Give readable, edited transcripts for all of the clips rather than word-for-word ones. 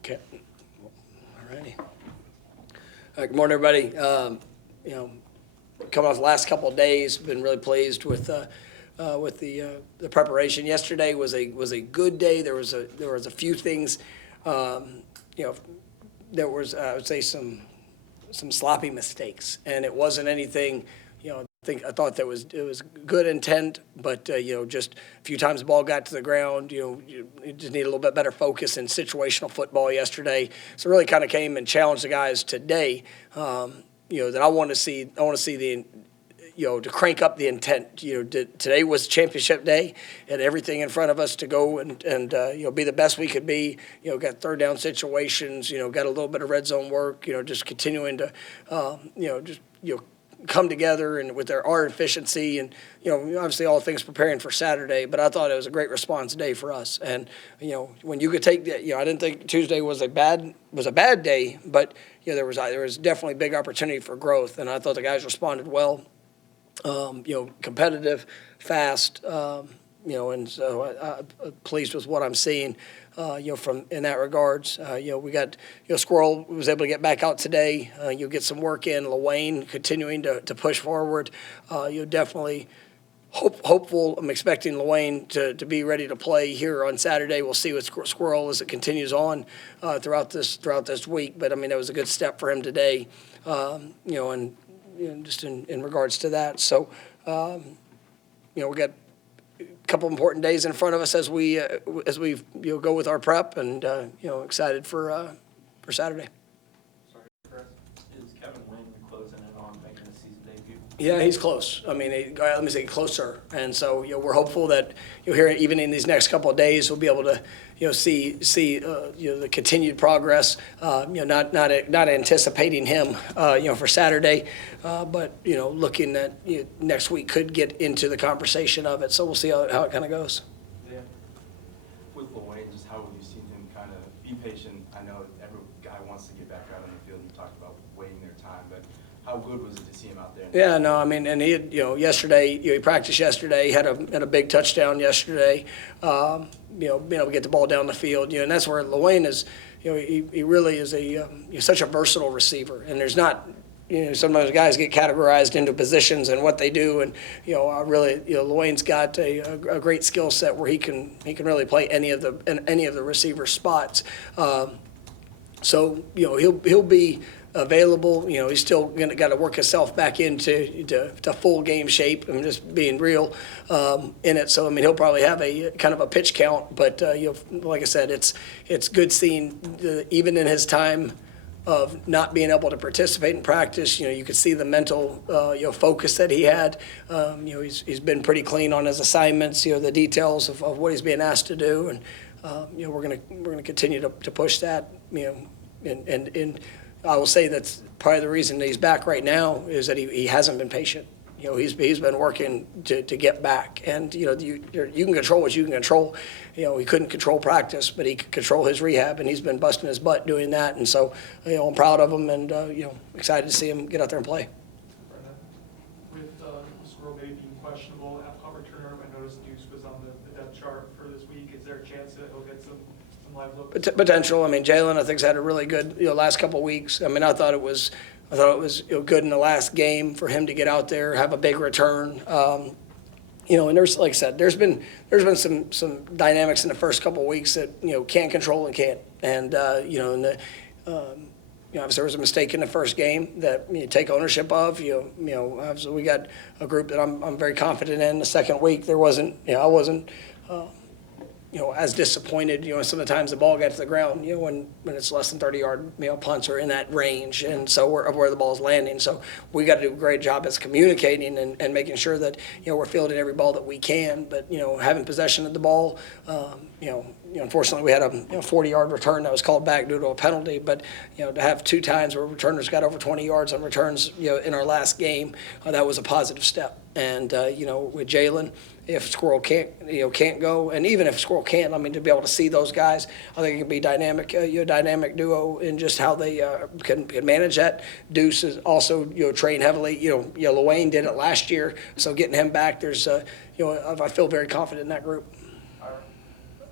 Okay. All righty. Good morning, everybody. Coming off the last couple of days, been really pleased with the preparation. Yesterday was a good day. There was a few things, there was I would say some sloppy mistakes, and it wasn't anything. I thought it was good intent, but just a few times the ball got to the ground. You just need a little bit better focus in situational football yesterday. So really kind of came and challenged the guys today. That I want to see. I want to see the to crank up the intent. Today was championship day, had everything in front of us to go and be the best we could be. Got third down situations. Got a little bit of red zone work. Just continuing to come together and with our efficiency and obviously all things preparing for Saturday. But I thought it was a great response day for us. And when you could take that, I didn't think Tuesday was a bad day, but there was definitely big opportunity for growth, and I thought the guys responded well. Competitive, fast, and so I'm pleased with what I'm seeing. From in that regards, we got Squirrel was able to get back out today. You'll get some work in. Lawayne continuing to push forward. Definitely hopeful. I'm expecting Lawayne to be ready to play here on Saturday. We'll see with Squirrel as it continues on throughout this week. But I mean, it was a good step for him today. And just in regards to that. So, we got a couple important days in front of us as we go with our prep, and excited for Saturday. Sorry, Chris. Is Kevin Wynn closing in on making a season debut? Yeah, he's close. I mean, let me say closer. And so, we're hopeful that here even in these next couple of days, we'll be able to see the continued progress. Not anticipating him for Saturday, but looking at next week could get into the conversation of it. So we'll see how it kind of goes. Yeah. With Lawayne, just how have you seen him kind of be patient? I know every guy wants to get back out on the field. You talked about waiting their time, but how good was it to see him out there? Yeah, no, I mean, and he had, yesterday, he practiced yesterday, had a big touchdown yesterday, being able to get the ball down the field, and that's where Lawayne is, he really is he's such a versatile receiver, and there's not, sometimes guys get categorized into positions and what they do, and, Lawayne's got a great skill set where he can really play any of the receiver spots. So, he'll be available. He's still got to work himself back into full game shape and just being real in it. So I mean, he'll probably have a kind of a pitch count, but like I said, it's good seeing even in his time of not being able to participate in practice. You could see the mental focus that he had. He's been pretty clean on his assignments. The details of what he's being asked to do, and we're gonna continue to push that. And I will say that's probably the reason that he's back right now is that he hasn't been patient. He's been working to get back, and you can control what you can control. He couldn't control practice, but he could control his rehab, and he's been busting his butt doing that. And so, I'm proud of him, and excited to see him get out there and play. With Squirrel maybe being questionable at punt returner, I noticed Deuce was on the depth chart for this week. Is there a chance that he'll get some live looks? Potential. I mean, Jalen, I think, has had a really good last couple of weeks. I mean, I thought it was good in the last game for him to get out there, have a big return. And there's, like I said, there's been some dynamics in the first couple of weeks that can't control and can't. And obviously there was a mistake in the first game that you take ownership of. Obviously we got a group that I'm very confident in. The second week there wasn't. I wasn't. As disappointed, some of the times the ball got to the ground, when it's less than 30-yard, punts are in that range, and so where the ball's landing. So we got to do a great job as communicating and making sure that, we're fielding every ball that we can, but, having possession of the ball, unfortunately we had a 40-yard return that was called back due to a penalty, but, to have two times where returners got over 20 yards on returns, in our last game, that was a positive step. And, with Jalen, if Squirrel can't go, and even if Squirrel can't, I mean, to be able to see those guys, I think it can be dynamic, dynamic duo in just how they can manage that. Deuce is also, trained heavily. Lawayne did it last year, so getting him back, there's, I feel very confident in that group.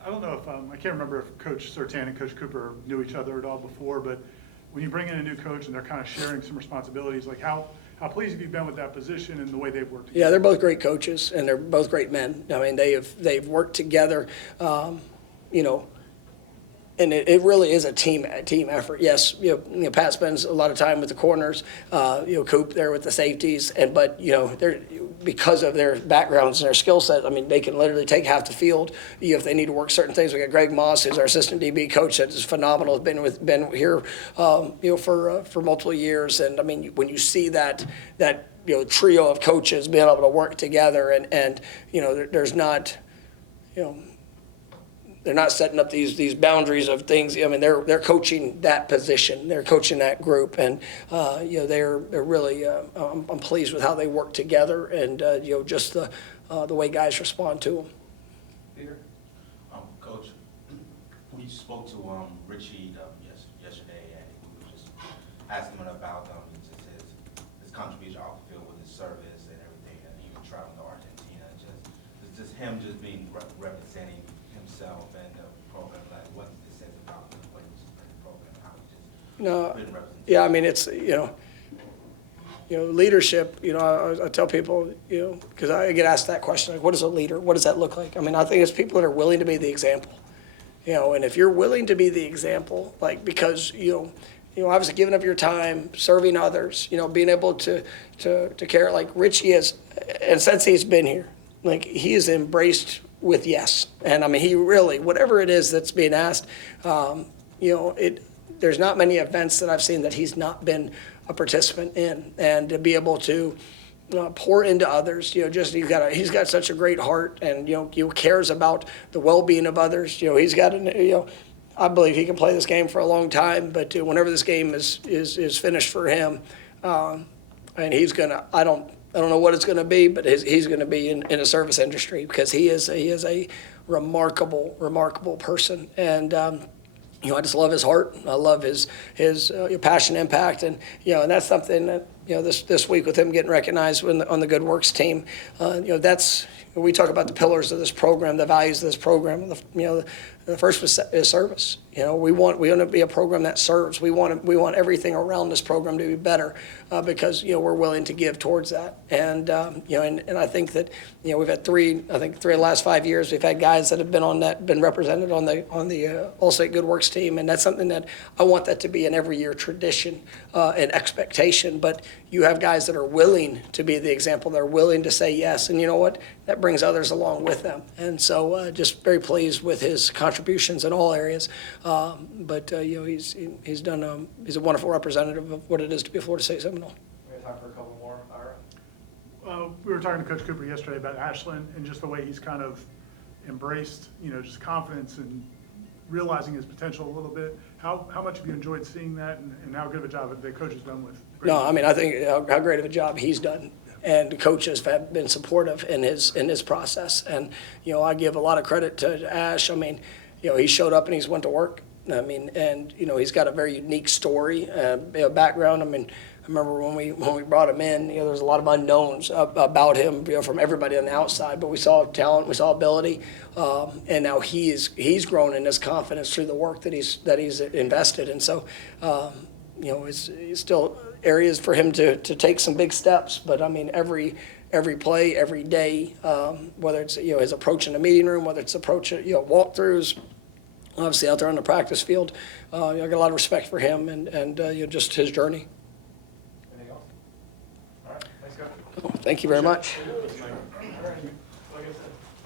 I don't know if, I can't remember if Coach Sertan and Coach Cooper knew each other at all before, but when you bring in a new coach and they're kind of sharing some responsibilities, like how pleased have you been with that position and the way they've worked together? Yeah, they're both great coaches, and they're both great men. I mean, they've worked together, you know, and it really is a team effort. Yes, you know, Pat spends a lot of time with the corners, you know, Coop there with the safeties, but you know, they're because of their backgrounds and their skill set. I mean, they can literally take half the field if they need to work certain things. We got Greg Moss, who's our assistant DB coach, that is phenomenal. Has been here, you know, for multiple years. And I mean, when you see that you know trio of coaches being able to work together, and you know, there's not, you know, they're not setting up these boundaries of things. I mean, they're coaching that position, they're coaching that group, and you know, they're really. I'm pleased with how they work together, and you know, just the way guys respond to them. Peter? Coach, we spoke to Richie yesterday, and we were just asking him about just his contribution off the field with his service and everything, and even traveling to Argentina. Just him just being representing himself and the program, like what it says about the players in the program, how he just been representing. Yeah, I mean, it's you know, leadership. You know, I tell people, you know, because I get asked that question, like, what is a leader? What does that look like? I mean, I think it's people that are willing to be the example. You know, and if you're willing to be the example, like, because you know, obviously giving up your time, serving others, you know, being able to care, like Richie is, and since he's been here, like, he is embraced with yes. And I mean, he really, whatever it is that's being asked, you know, there's not many events that I've seen that he's not been a participant in, and to be able to pour into others, you know, just he's got such a great heart, and you know, cares about the well-being of others. You know, he's got you know, I believe he can play this game for a long time, but whenever this game is finished for him, and he's gonna, I don't know what it's going to be, but he's going to be in a service industry, because he is a remarkable person. And you know, I just love his heart. I love his passion, impact, and you know, and that's something that, you know, this week with him getting recognized on the Good Works team, you know, that's, we talk about the pillars of this program, the values of this program. You know, the first is service. You know, we want to be a program that serves. We want everything around this program to be better, because you know, we're willing to give towards that. And you know, and I think that, you know, we've had three of the last 5 years we've had guys that have been represented on the All-State Good Works team, and that's something that I want that to be an every year tradition and expectation. But you have guys that are willing to be the example. They're willing to say yes, and you know what? That brings others along with them. And so, just very pleased with his contributions in all areas. But you know, he's done. He's a wonderful representative of what it is to be a Florida State Seminole. We have time for a couple more. Ira? We were talking to Coach Cooper yesterday about Ashlyn and just the way he's kind of embraced, you know, just confidence and realizing his potential a little bit. How much have you enjoyed seeing that, and how good of a job have the coaches done with? No, I mean, I think how great of a job he's done, and the coaches have been supportive in his process. And you know, I give a lot of credit to Ash. I mean, you know, he showed up and he's went to work. I mean, and you know, he's got a very unique story, you know, background. I mean, I remember when we brought him in, you know, there was a lot of unknowns about him, you know, from everybody on the outside. But we saw talent, we saw ability, and now he's grown in his confidence through the work that he's invested. And so, you know, it's still areas for him to take some big steps. But I mean, every play, every day, whether it's, you know, his approach in the meeting room, whether it's approach, you know, walkthroughs, obviously out there on the practice field, you know, I got a lot of respect for him and you know, just his journey. Anything else? All right, thanks, Coach. Thank you very much. Thanks, Mike.